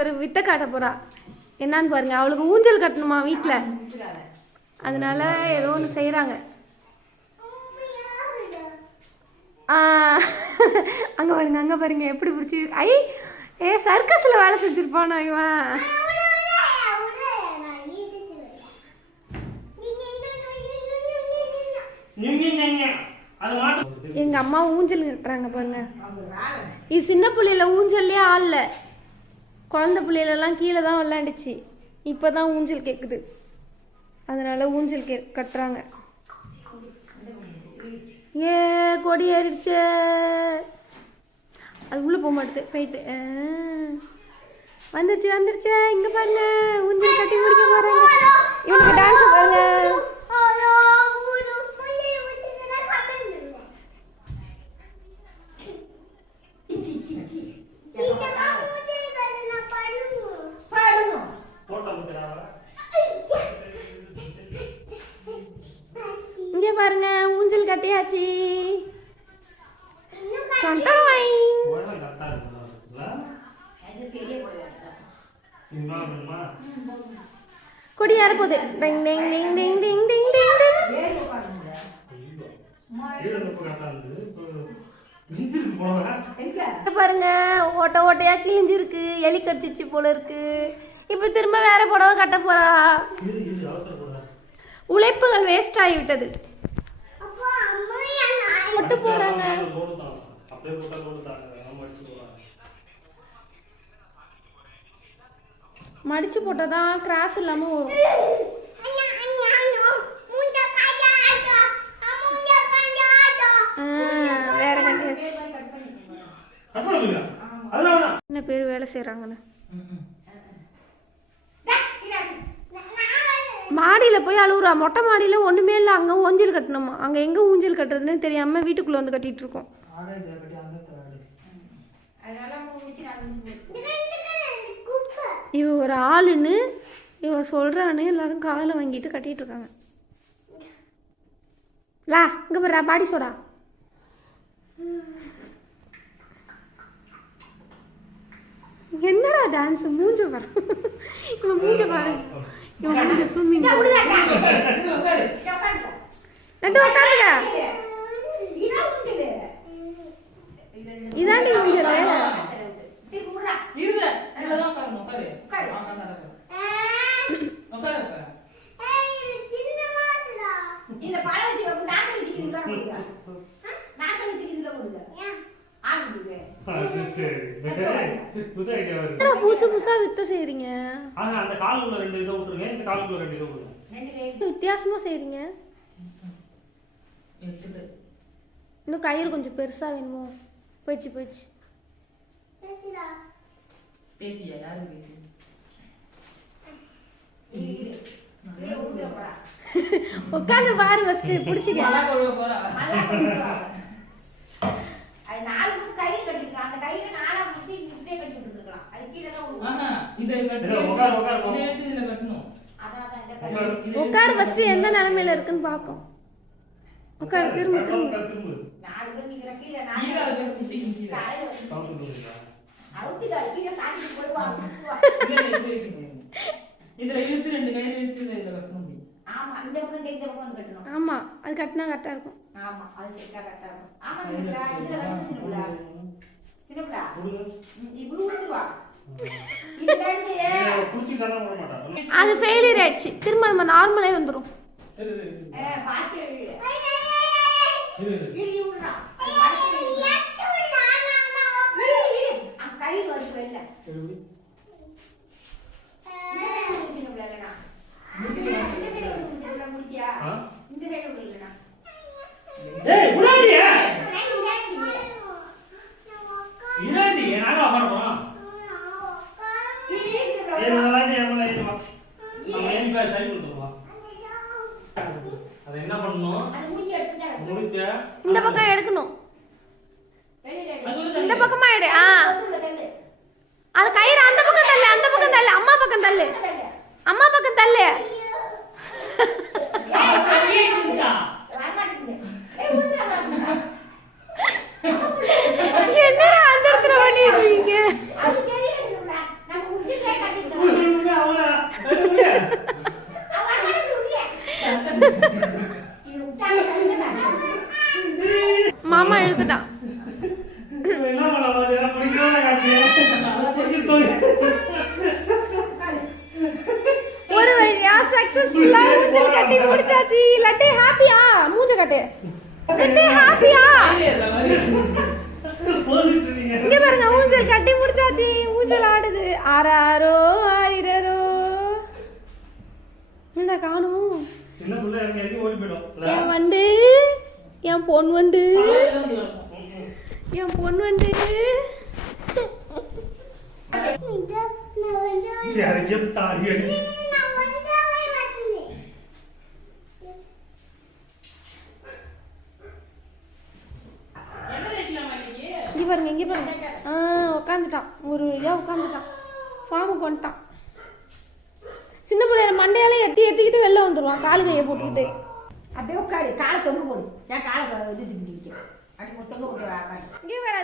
ஒரு வித்தை காட்ட போறா. என்னன்னு பாருங்க. அவளுக்கு ஊஞ்சல் கட்டணுமா வீட்டில், அதனால ஏதோ ஒன்று செய்கிறாங்க. அங்கே பாருங்க, அங்கே பாருங்க எப்படி பிடிச்சி. சர்க்கஸில் வேலை செஞ்சுருப்பானோ இவன். எங்கள் அம்மா ஊஞ்சல் கட்டுறாங்க பாருங்க. இது சின்ன புள்ளையில ஊஞ்சல்லே ஆடல, குழந்தை பிள்ளைகளெல்லாம் கீழே தான் விளையாண்டுச்சு. இப்போ தான் ஊஞ்சல் கேட்குது, அதனால ஊஞ்சல் கட்டுறாங்க. கொடி ஏறிடுச்சு. அது உள்ளே போக மாட்டுது, போயிட்டு வந்துருச்சு வந்துருச்சு. இங்கே பாருங்க, ஊஞ்சல் கட்டி முடிக்க போகிறாங்க. இவனுக்கு டான்ஸ் பாருங்க. இங்கே பாருங்க, ஊஞ்சல் கட்டியாச்சு. கொடி ஏற போகுது. டிங் டிங் டிங் டிங் டிங் டிங் டிங். பாருங்க, ஓட்ட ஓட்டையா கிழிஞ்சிருக்கு, எலி கடிச்சிச்சு போல இருக்கு. இப்ப திரும்ப வேற புடவை கட்ட போறா. உழைப்புகள் வேஸ்ட் ஆகிவிட்டது. ஒட்டு போறாங்க. மடிச்சு போட்டாதான் கிராஸ் இல்லாம வரும். வேற கட்டியாச்சு. என்ன பேர் வேலை செய்யறாங்கன்னு. மாடியில் போய் அழுகுறா. மொட்டை மாடியில் ஒன்றுமே இல்லை, அங்கே ஊஞ்சல் கட்டணுமா. அங்கே எங்கே ஊஞ்சல் கட்டுறதுன்னு தெரியாமல் வீட்டுக்குள்ளே வந்து கட்டிகிட்டு இருக்கோம். இவ ஒரு ஆளுன்னு இவ சொல்கிறான்னு எல்லாரும் காதில் வாங்கிட்டு கட்டிகிட்டு இருக்காங்க. லா இங்கே போடுறா பாடி சோடா. என்னடா டான்ஸ், மூஞ்ச பாரு. இவன் மூஞ்ச பாரு. இவன் ஸ்விம்மிங் நட்டு உட்காருங்க. இதாண்டி ஊஞ்சல். புதுசு புதுசா வித்த செய்றீங்க. அந்த காலுக்குள்ள ரெண்டு இத விட்டுருங்க, இந்த காலுக்குள்ள ரெண்டு இத விட்டுருங்க. வித்தியாசமா செய்றீங்க. இன்னும் கயிறு கொஞ்சம் பெருசா வேணுமோ? போயிடுச்சு போயிடுச்சு. பேத்தியா யாரு பேத்தி? உட்காந்து பாரு ஃபர்ஸ்ட் பிடிச்சிக்க. அது நாலு கயிறு கட்டிருக்காங்க. அந்த கயிறு நாலா முட்டி இப்படியே கட்டி விட்டுருக்கலாம். அது கீழ தான் இத கட்டி உட்கார் இத எடுத்து இதுல கட்டணும். அதான் இந்த கயிறு உட்கார் ஃபர்ஸ்ட் எந்த நிலைமையில இருக்குன்னு பாக்கும். உட்கார் திரும்ப நாலு பேர் நிக்கிற கீழ நாலு முட்டி கீழ அவுத்திடா கீழ சாஞ்சி போடுவாங்க. இதுல இழுத்து ரெண்டு கயிறு இழுத்து இதுல கட்டணும். ஆமா இந்த பக்கம் இந்த பக்கம் கட்டணும். ஆமா அது கட்டினா கரெக்டா இருக்கும். ஆமா அது கரெக்டா இருக்கும். ஆமா சின்னடா இதுல கட்டணும். சின்னடா இப்படி உள்ள வா. இது கட்டியே புடிச்சி கட்ட போட மாட்டாங்க. அது ஃபெயிலியர் ஆயிடுச்சு. திரும்ப நம்ம நார்மலே வந்துரும். பாத்து இடி உடறா. கை வந்து வெல்ல ஏய் புடாடியா இராடி நாங்க வரணும். ஏனலாடி ஏமல ஏமா நம்ம ஏன் பே சரி பண்ணுவா. அது என்ன பண்ணனும்? அது மூஞ்சி எடுத்துடா. மூஞ்சி இந்த பக்கம் எடுக்கணும். இந்த பக்கமா எடு. அது கயிறு அந்த பக்கம் தள்ளு, அந்த பக்கம் தள்ளு. அம்மா பக்கம் தள்ளு, அம்மா பக்கம் தள்ளு. என்ன அந்த இடத்துல பண்ணிடுவீங்க? ஒரு வழியா சக்சஸ்ஃபுல்லா ஊஞ்சல் கட்டி முடிச்சாச்சு. லட்டு ஹாப்பியா? மூஞ்ச கட்டு. லட்டு ஹாப்பியா? இங்க பாருங்க, ஊஞ்சல் கட்டி முடிச்சாச்சு. ஊஞ்சல் ஆடுது. ஆராரோ ஆரிரரோ. என்ன காணும்? என் வண்டு, என் பொன் வண்டு, என் பொன் வண்டு. இங்க பாருங்க உட்காந்துட்டான். ஒரு வழியா உட்காந்துட்டான். ஃபார்முக்கு வந்துட்டான். சின்ன பிள்ளைய மண்டையால எத்திக்கிட்டு வெளில வந்துடுவான். காலு கையை போட்டுக்கிட்டு அப்படியே உட்காரு. காலை தொங்க போடு. ஏன் காலை இது அப்படி தொங்க போட்டு இங்கே வேற